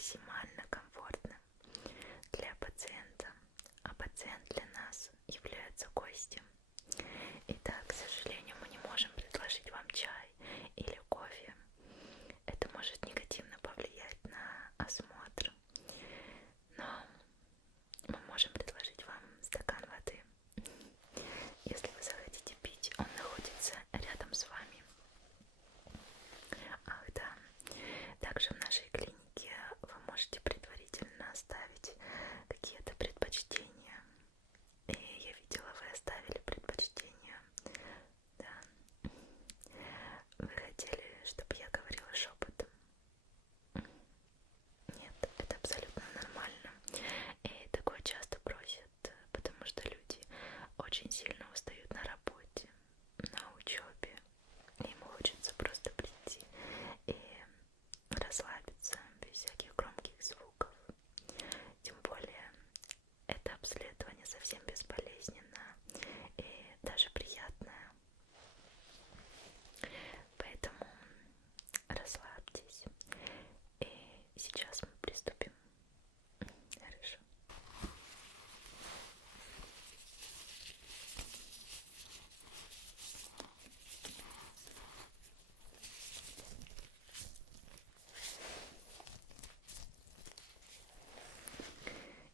максимально комфортным для пациента, а пациент для нас является гостем. Итак, к сожалению, мы не можем предложить вам чай или кофе. Это может негативно повлиять на осмотр, но мы можем предложить вам стакан воды. Если вы захотите пить, он находится рядом с вами. Ах да, также в нашей клинике вы можете предварительно оставить какие-то предпочтения. И я видела, вы оставили предпочтения. Да. Вы хотели, чтобы я говорила шепотом? Нет, это абсолютно нормально. И такое часто просят, потому что люди очень сильно устают на работе, на учебе. Им хочется просто прийти и расслабиться без всяких громких звуков. Тем более это обследование совсем безболезненно и даже приятное. Поэтому расслабьтесь. И сейчас мы приступим. Хорошо.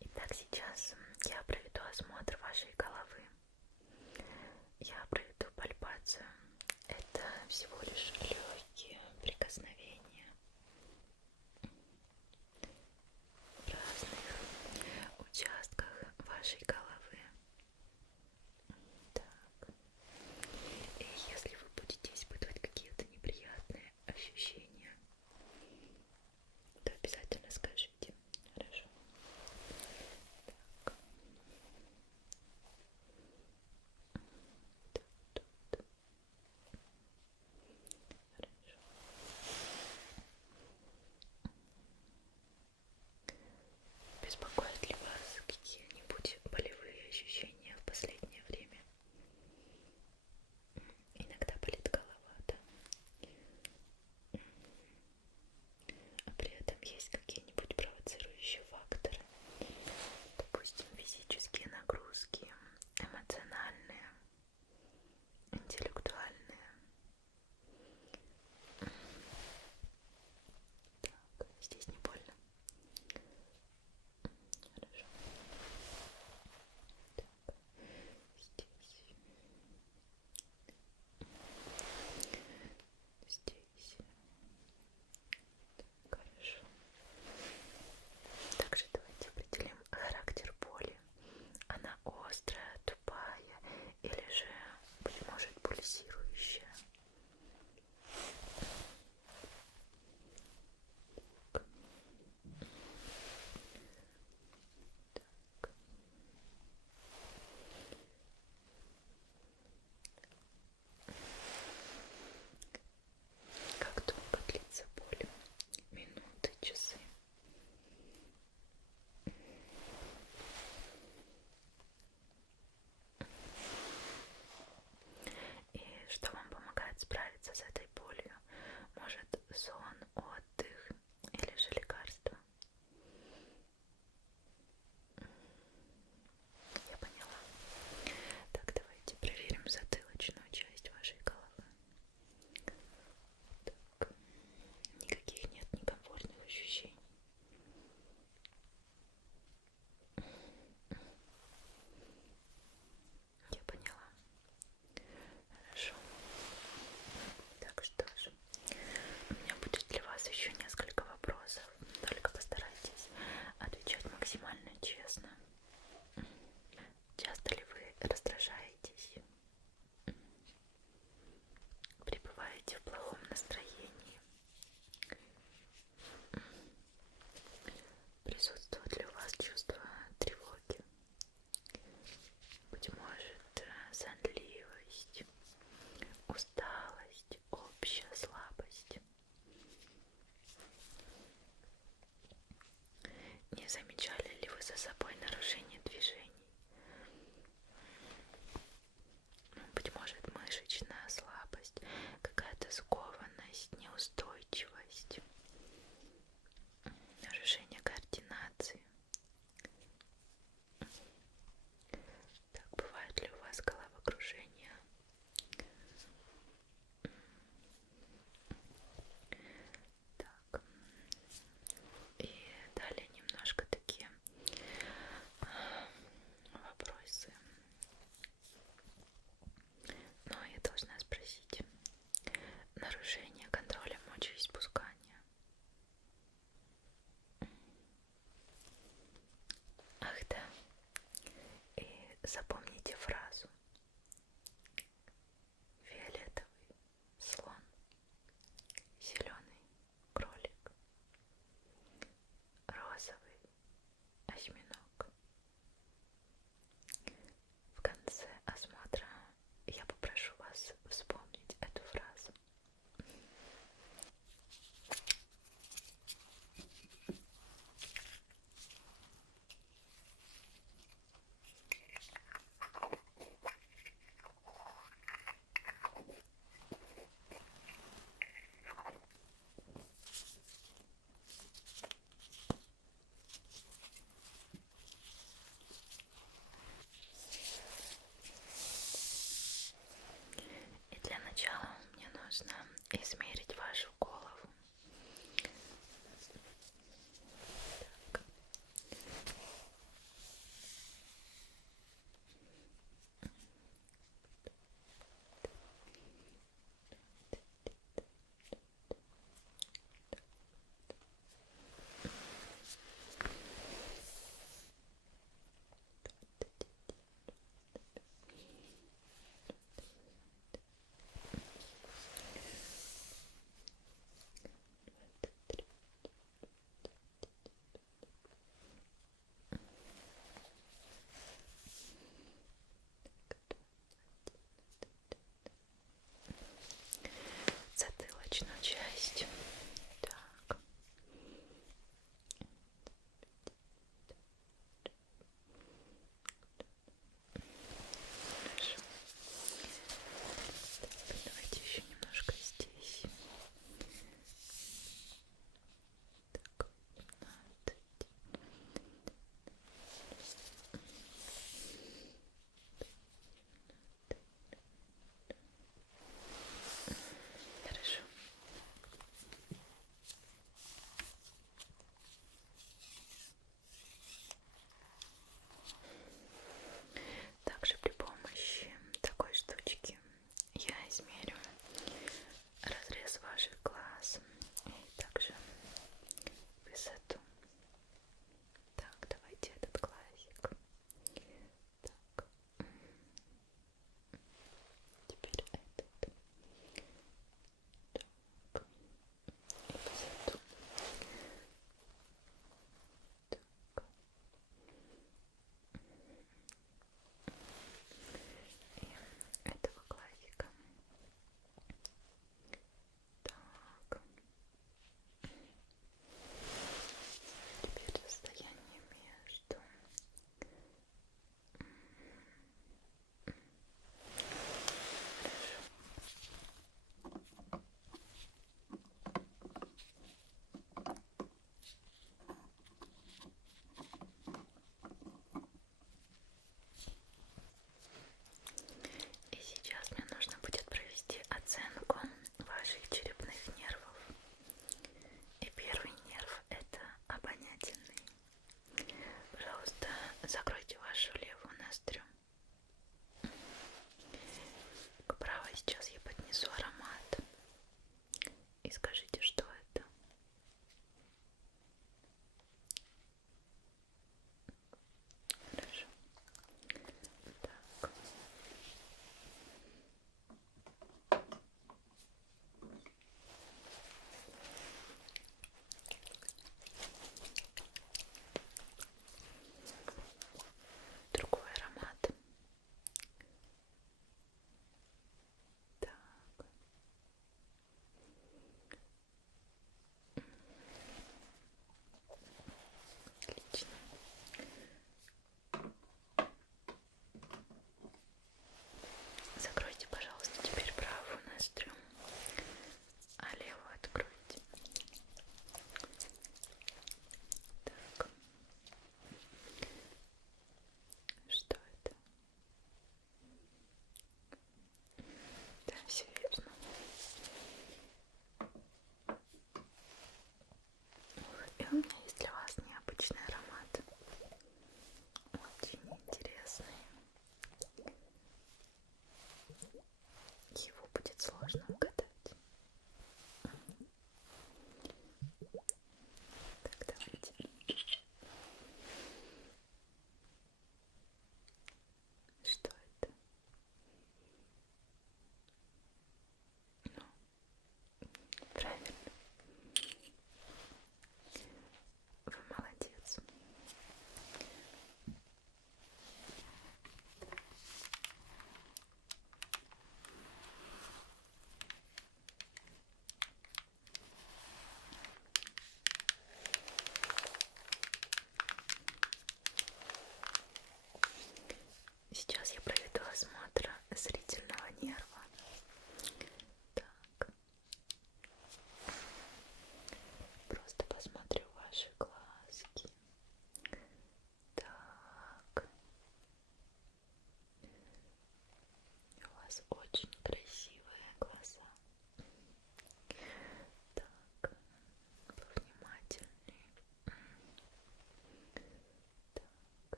Итак, сейчас я проведу осмотр вашей головы. Я проведу пальпацию. Это всего лишь легкие прикосновения в разных участках вашей головы. Так. И если вы будете испытывать какие-то неприятные ощущения, то обязательно скажите. Хорошо. Так. Тут. Хорошо. Беспокоят ли вас какие-нибудь болевые ощущения в последнее время? Иногда болит голова, да? А при этом есть какие-нибудь провоцирующие факторы? Допустим, физические нагрузки, эмоциональные, интеллектуальные. Так, здесь не больно. Хорошо. Так, здесь. Здесь. Так, хорошо. Также давайте определим характер боли. Она острая, тупая или же, быть может, пульсирующая. Так. Так. Как долго длится боль? Минуты, часы? И что вам помогает справиться с этой болью? Может, сон, отдых или же лекарства? Я поняла. Так, давайте проверим затылочную часть вашей головы. Так. Никаких нет некомфортных ощущений. Я поняла. Хорошо. Так, что ж, у меня будет для вас еще несколько вопросов. Только постарайтесь отвечать максимально честно. Часто ли вы раздражаетесь? Пребываете в плохом настроении? Присутствует ли у вас чувство тревоги? Быть может, сонливость, усталость, общая слабость? Не замечали ли вы за собой нарушение движений? Быть может, мышечная слабость, какая-то скованность, неустойчивость, нарушение запомните фразу. Фиолетовый слон, зеленый кролик, розовый осьминог. В конце осмотра я попрошу вас вспомнить эту фразу.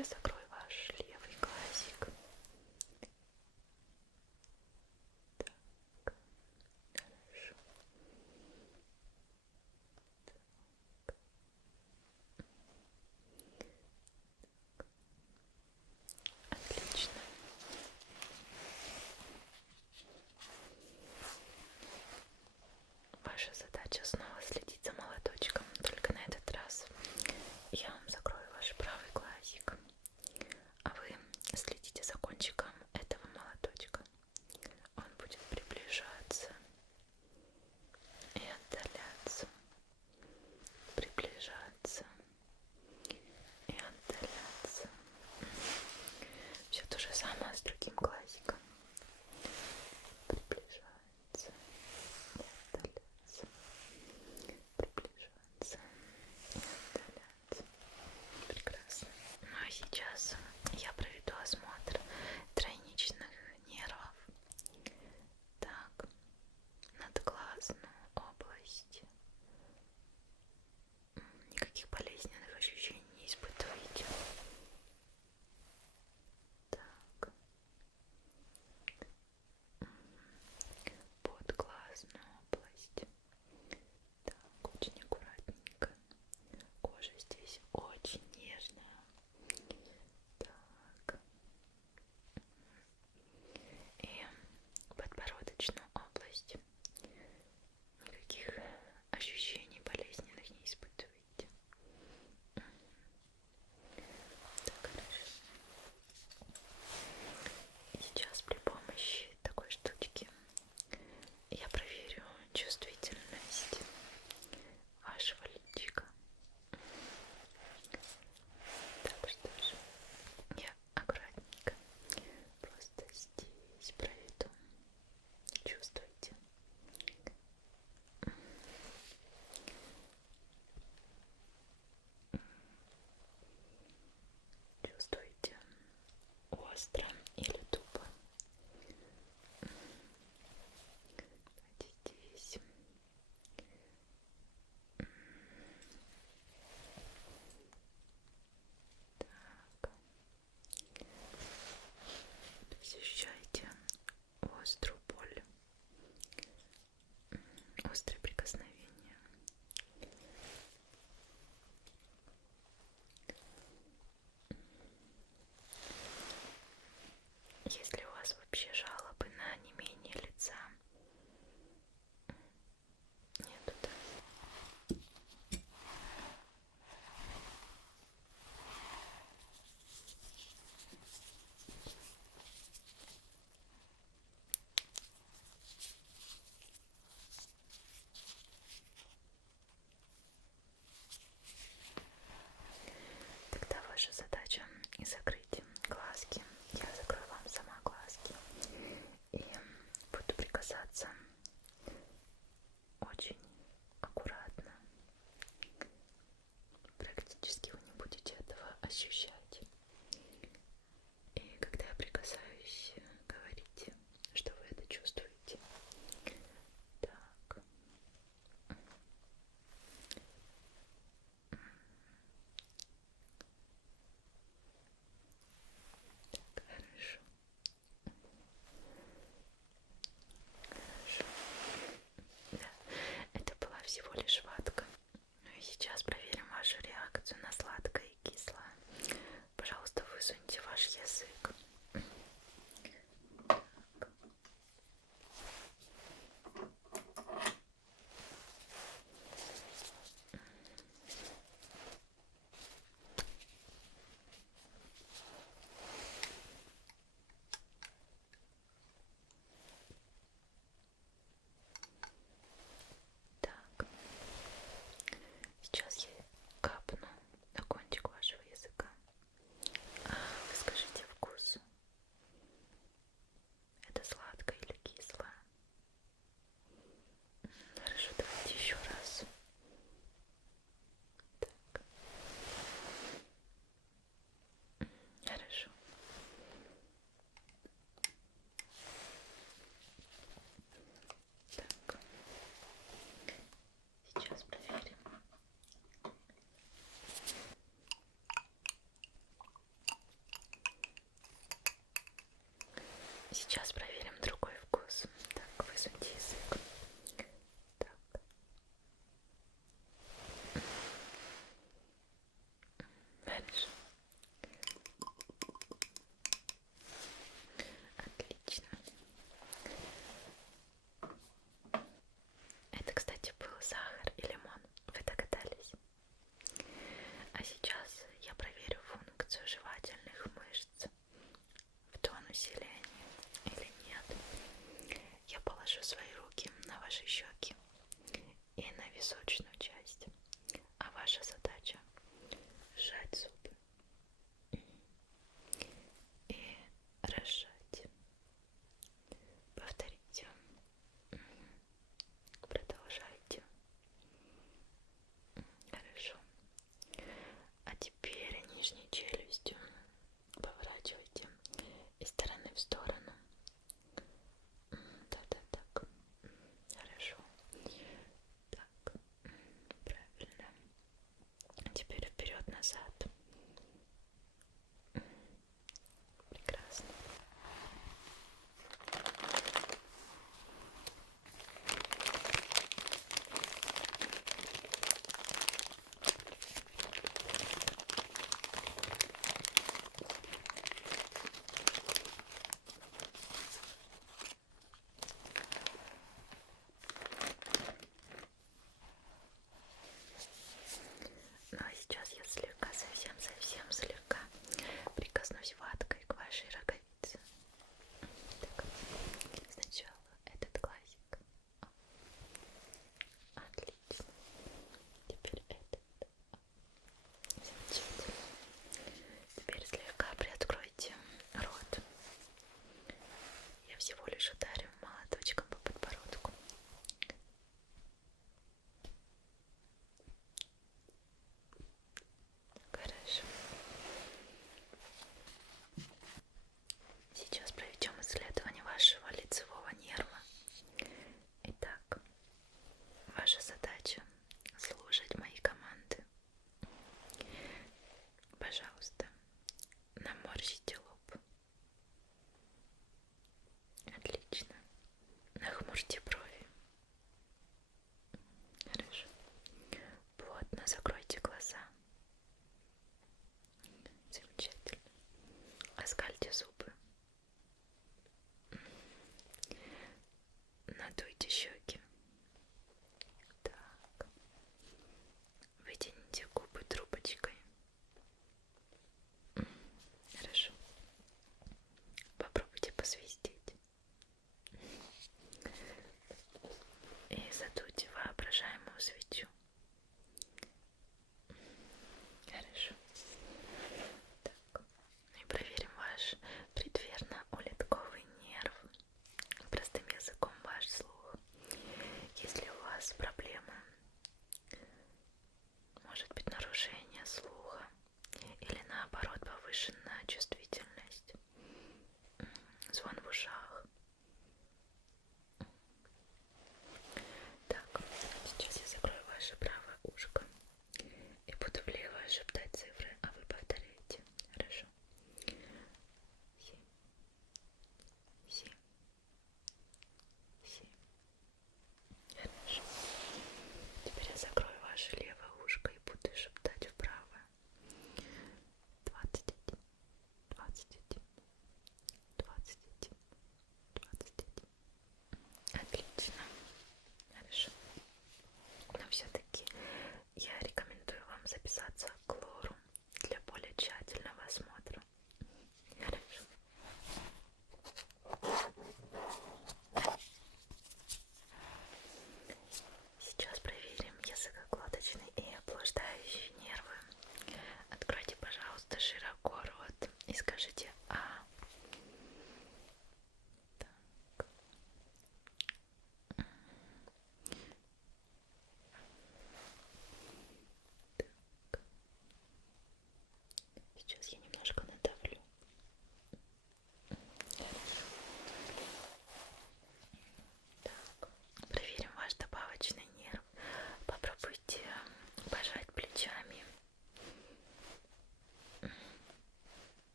я закрою ваш левый глазик. Так, хорошо. Отлично. Ваша задача снова следить за молоточком, только на этот раз я вам закрою ваш правый глазик, а вы следите за кончиком этого молоточка. Он будет приближаться и отдаляться, приближаться и отдаляться. Все то же самое с другим глазиком. Приближается и отдаляется. Сейчас проверим другой вкус. Так, высуньте язык. Так. Хорошо. Отлично. Это, кстати, был сахар и лимон. Вы догадались? А сейчас я проверю функцию жевательных мышц в тонусе ли они или нет. Я положу свои руки на ваши щеки и на височную часть. А ваша задача сжать зубы и разжать. Повторите. Продолжайте. Хорошо. А теперь нижней челюстью поворачивайте из стороны в сторону. Да, так. Хорошо. Так. Правильно. Теперь вперед-назад. Прекрасно. Ну а сейчас я совсем слегка прикоснусь ваткой к вашей роговице. Так, сначала этот глазик. Отлично. Теперь этот. Замечательно. Теперь слегка приоткройте рот. Я всего лишь ударю молоточком по подбородку. Хорошо. Сейчас проведем исследование вашего лицевого нерва. Итак, ваша задача слушать мои команды. Пожалуйста, наморщите лоб. Отлично. Нахмурьте брови. Хорошо. Плотно закройте